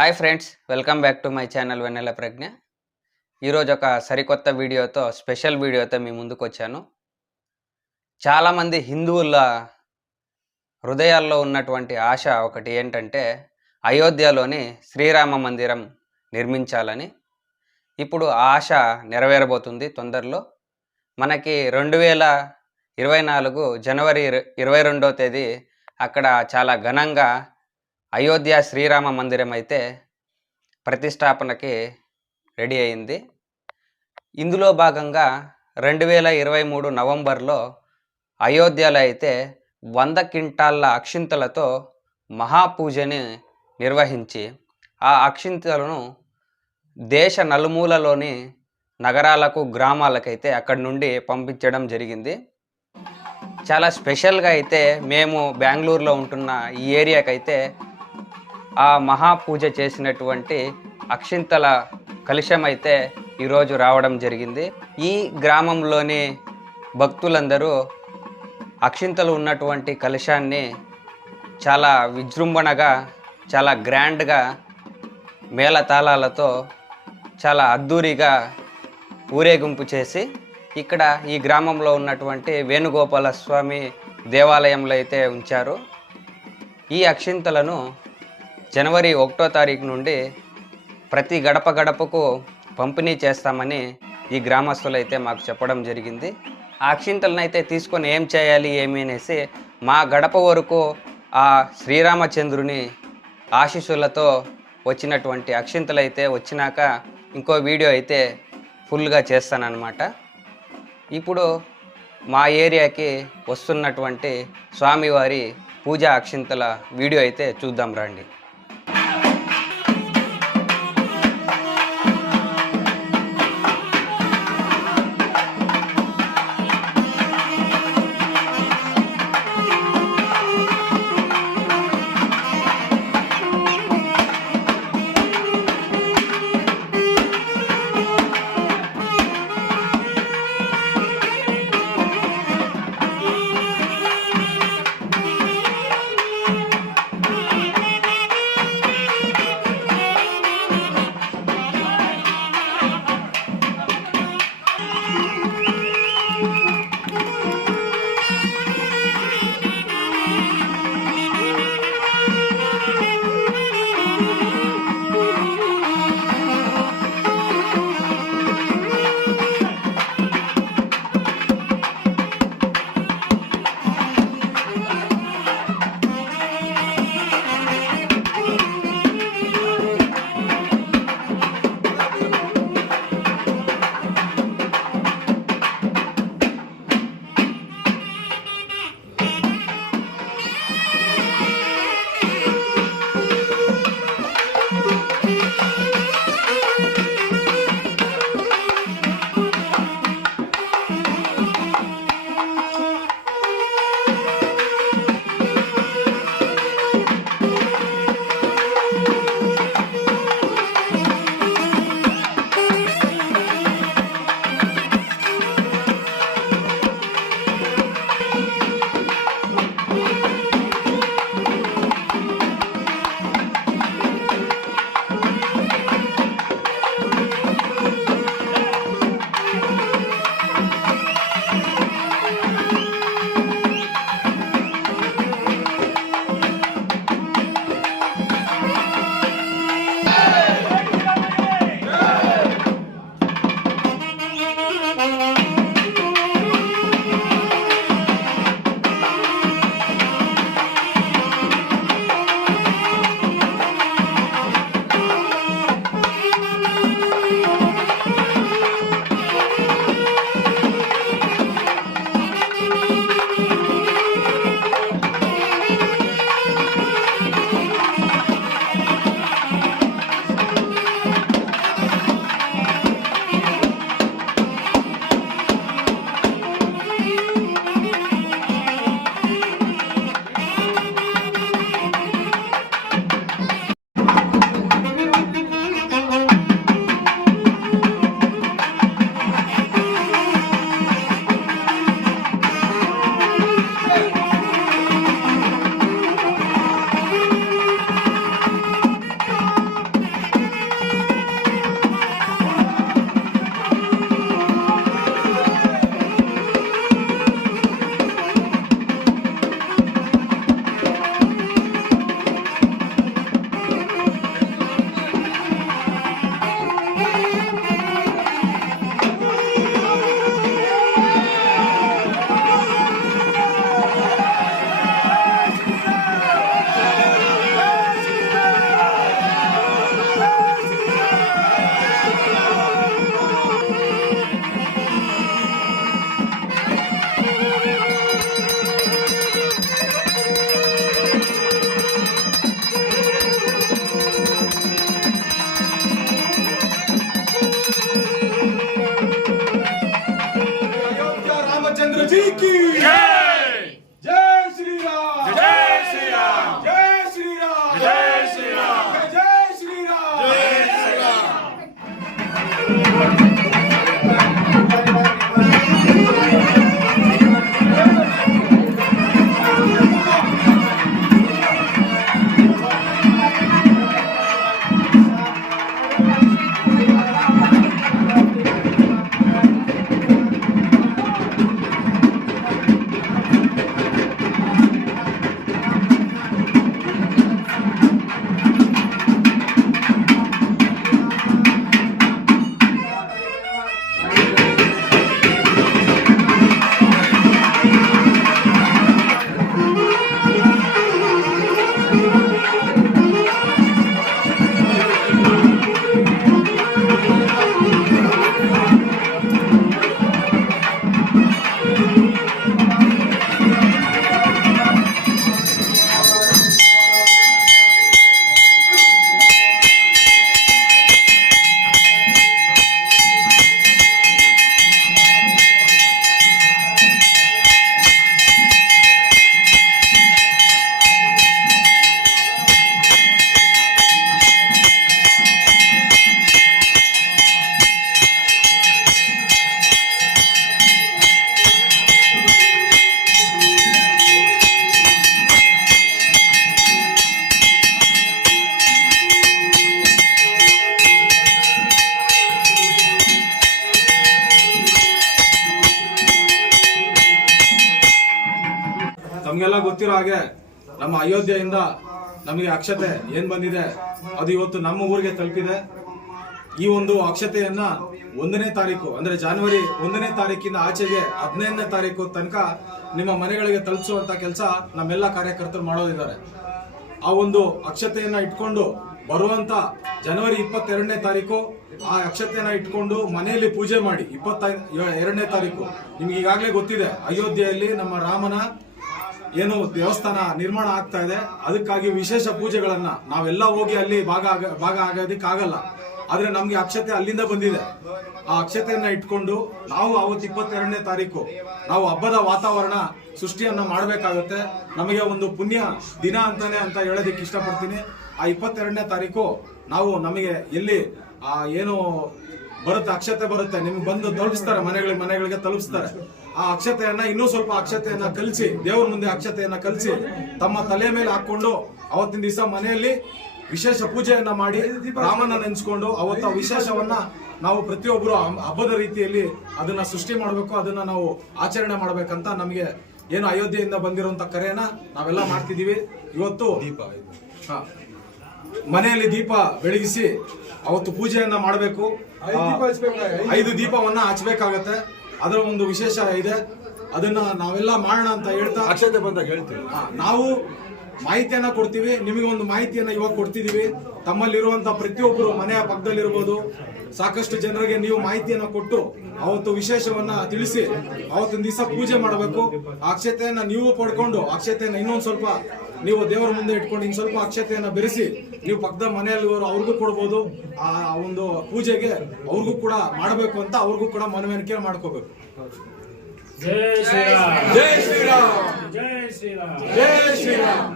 Hi friends, welcome back to my channel Vennela Pragna. ఈరోజు ఒక సరికొత్త వీడియోతో, స్పెషల్ వీడియోతో మీ ముందుకొచ్చాను. చాలామంది హిందువుల హృదయాల్లో ఉన్నటువంటి ఆశ ఒకటి ఏంటంటే, అయోధ్యలోని శ్రీరామ మందిరం నిర్మించాలని. ఇప్పుడు ఆ ఆశ నెరవేరబోతుంది తొందరలో. మనకి 2024 జనవరి 22వ తేదీ అక్కడ చాలా ఘనంగా అయోధ్య శ్రీరామ మందిరం అయితే ప్రతిష్టాపనకి రెడీ అయింది. ఇందులో భాగంగా 2023 నవంబర్లో అయోధ్యలో అయితే 100 క్వింటాళ్ళ అక్షింతలతో మహాపూజని నిర్వహించి, ఆ అక్షింతలను దేశ నలుమూలలోని నగరాలకు, గ్రామాలకైతే అక్కడి నుండి పంపించడం జరిగింది. చాలా స్పెషల్గా అయితే మేము బెంగళూరులో ఉంటున్న ఈ ఏరియాకైతే ఆ మహాపూజ చేసినటువంటి అక్షింతల కలశం అయితే ఈరోజు రావడం జరిగింది. ఈ గ్రామంలోని భక్తులందరూ అక్షింతలు ఉన్నటువంటి కలశాన్ని చాలా విజృంభణగా, చాలా గ్రాండ్గా, మేళతాళాలతో చాలా అద్దూరిగా ఊరేగింపు చేసి ఇక్కడ ఈ గ్రామంలో ఉన్నటువంటి వేణుగోపాల స్వామి దేవాలయంలో అయితే ఉంచారు. ఈ అక్షింతలను జనవరి 1వ తారీఖు నుండి ప్రతి గడప గడపకు పంపిణీ చేస్తామని ఈ గ్రామస్తులు అయితే మాకు చెప్పడం జరిగింది. ఆ అక్షింతలను అయితే తీసుకొని ఏం చేయాలి ఏమి అనేసి మా గడప వరకు ఆ శ్రీరామచంద్రుని ఆశీస్సులతో వచ్చినటువంటి అక్షింతలు అయితే వచ్చినాక ఇంకో వీడియో అయితే ఫుల్గా చేస్తానన్నమాట. ఇప్పుడు మా ఏరియాకి వస్తున్నటువంటి స్వామివారి పూజా అక్షింతల వీడియో అయితే చూద్దాం రండి. ಗೊತ್ತಿರೋ ಹಾಗೆ ನಮ್ಮ ಅಯೋಧ್ಯೆಯಿಂದ ನಮಗೆ ಅಕ್ಷತೆ ಏನ್ ಬಂದಿದೆ ಅದು ಇವತ್ತು ನಮ್ಮ ಊರಿಗೆ ತಲುಪಿದೆ. ಈ ಒಂದು ಅಕ್ಷತೆಯನ್ನ 1ನೇ ತಾರೀಕು ಅಂದ್ರೆ ಜನವರಿ 1ನೇ ತಾರೀಕಿನ ಆಚೆಗೆ 15ನೇ ತಾರೀಕು ತನಕ ನಿಮ್ಮ ಮನೆಗಳಿಗೆ ತಲುಪಿಸುವಂತ ಕೆಲಸ ನಮ್ಮೆಲ್ಲ ಕಾರ್ಯಕರ್ತರು ಮಾಡೋದಿದ್ದಾರೆ. ಆ ಒಂದು ಅಕ್ಷತೆಯನ್ನ ಇಟ್ಕೊಂಡು ಬರುವಂತ ಜನವರಿ 22ನೇ ತಾರೀಕು ಆ ಅಕ್ಷತೆಯನ್ನ ಇಟ್ಕೊಂಡು ಮನೆಯಲ್ಲಿ ಪೂಜೆ ಮಾಡಿ 22ನೇ ತಾರೀಕು ನಿಮ್ಗೆ ಈಗಾಗಲೇ ಗೊತ್ತಿದೆ, ಅಯೋಧ್ಯೆಯಲ್ಲಿ ನಮ್ಮ ರಾಮನ ಏನು ದೇವಸ್ಥಾನ ನಿರ್ಮಾಣ ಆಗ್ತಾ ಇದೆ. ಅದಕ್ಕಾಗಿ ವಿಶೇಷ ಪೂಜೆಗಳನ್ನ ನಾವೆಲ್ಲ ಹೋಗಿ ಅಲ್ಲಿ ಭಾಗ ಆಗೋದಿಕ್ಕಾಗಲ್ಲ. ಆದ್ರೆ ನಮ್ಗೆ ಅಕ್ಷತೆ ಅಲ್ಲಿಂದ ಬಂದಿದೆ. ಆ ಅಕ್ಷತೆಯನ್ನ ಇಟ್ಕೊಂಡು ನಾವು ಅವತ್ತು 22ನೇ ತಾರೀಕು ನಾವು ಹಬ್ಬದ ವಾತಾವರಣ ಸೃಷ್ಟಿಯನ್ನ ಮಾಡಬೇಕಾಗುತ್ತೆ. ನಮಗೆ ಒಂದು ಪುಣ್ಯ ದಿನ ಅಂತ ಹೇಳೋದಕ್ಕೆ ಇಷ್ಟಪಡ್ತೀನಿ. ಆ 22ನೇ ತಾರೀಕು ನಾವು ನಮಗೆ ಎಲ್ಲಿ ಏನು ಬರುತ್ತೆ ಅಕ್ಷತೆ ಬರುತ್ತೆ, ನಿಮ್ಗೆ ಬಂದು ತಲುಪಿಸ್ತಾರೆ, ಮನೆಗಳಿಗೆ ತಲುಪಿಸ್ತಾರೆ. ಆ ಅಕ್ಷತೆಯನ್ನ ಇನ್ನೂ ಸ್ವಲ್ಪ ಅಕ್ಷತೆಯನ್ನ ಕಲಿಸಿ ದೇವ್ರ ಮುಂದೆ ಅಕ್ಷತೆಯನ್ನ ಕಲಿಸಿ ತಮ್ಮ ತಲೆ ಮೇಲೆ ಹಾಕೊಂಡು ಅವತ್ತಿನ ದಿವಸ ಮನೆಯಲ್ಲಿ ವಿಶೇಷ ಪೂಜೆಯನ್ನ ಮಾಡಿ ರಾಮನ ನೆನೆಸ್ಕೊಂಡು ಅವತ್ತ ವಿಶೇಷವನ್ನ ನಾವು ಪ್ರತಿಯೊಬ್ಬರು ಹಬ್ಬದ ರೀತಿಯಲ್ಲಿ ಅದನ್ನ ಸೃಷ್ಟಿ ಮಾಡಬೇಕು, ಅದನ್ನ ನಾವು ಆಚರಣೆ ಮಾಡ್ಬೇಕಂತ ನಮಗೆ ಏನು ಅಯೋಧ್ಯೆಯಿಂದ ಬಂದಿರುವಂತ ಕರೆಯನ್ನ ನಾವೆಲ್ಲ ಮಾಡ್ತಿದೀವಿ. ಇವತ್ತು ಮನೆಯಲ್ಲಿ ದೀಪ ಬೆಳಗಿಸಿ ಅವತ್ತು ಪೂಜೆಯನ್ನ ಮಾಡಬೇಕು. 5 ದೀಪವನ್ನ ಹಚ್ಬೇಕಾಗತ್ತೆ. ಅದರ ಒಂದು ವಿಶೇಷ ಇದೆ, ಅದನ್ನ ನಾವೆಲ್ಲ ಮಾಡೋಣ ಅಂತ ಹೇಳ್ತಾ ಅಕ್ಷತೆ ಬಂದಾಗ ಹೇಳ್ತೀವಿ. ನಾವು ಮಾಹಿತಿಯನ್ನ ಕೊಡ್ತೀವಿ. ನಿಮಗೆ ಒಂದು ಮಾಹಿತಿಯನ್ನ ಇವಾಗ ಕೊಡ್ತಿದೀವಿ. ತಮ್ಮಲ್ಲಿರುವಂತ ಪ್ರತಿಯೊಬ್ಬರು ಮನೆಯ ಪಕ್ಕದಲ್ಲಿರ್ಬೋದು ಸಾಕಷ್ಟು ಜನರಿಗೆ ನೀವು ಮಾಹಿತಿಯನ್ನ ಕೊಟ್ಟು ಅವತ್ತು ವಿಶೇಷವನ್ನ ತಿಳಿಸಿ ಅವತ್ತಿನ ದಿವಸ ಪೂಜೆ ಮಾಡಬೇಕು. ಆ ಅಕ್ಷತೆಯನ್ನ ನೀವು ಪಡ್ಕೊಂಡು ಅಕ್ಷತೆಯನ್ನ ಇನ್ನೊಂದ್ ಸ್ವಲ್ಪ ನೀವು ದೇವರ ಮುಂದೆ ಇಟ್ಕೊಂಡು ಇನ್ ಸ್ವಲ್ಪ ಅಕ್ಷತೆಯನ್ನ ಬೆರೆಸಿ ನೀವು ಪಕ್ಕದ ಮನೆಯಲ್ಲಿವರು ಅವ್ರಿಗೂ ಕೊಡ್ಬೋದು. ಆ ಒಂದು ಪೂಜೆಗೆ ಅವ್ರಿಗೂ ಕೂಡ ಮಾಡಬೇಕು ಅಂತ ಅವ್ರಿಗೂ ಕೂಡ ಮನವರಿಕೆ ಮಾಡ್ಕೋಬೇಕು. ಜೈ ಶ್ರೀರಾಮ್, ಜೈ ಶ್ರೀರಾಮ್, ಜೈ ಶ್ರೀರಾಮ್, ಜೈ ಶ್ರೀರಾಮ್.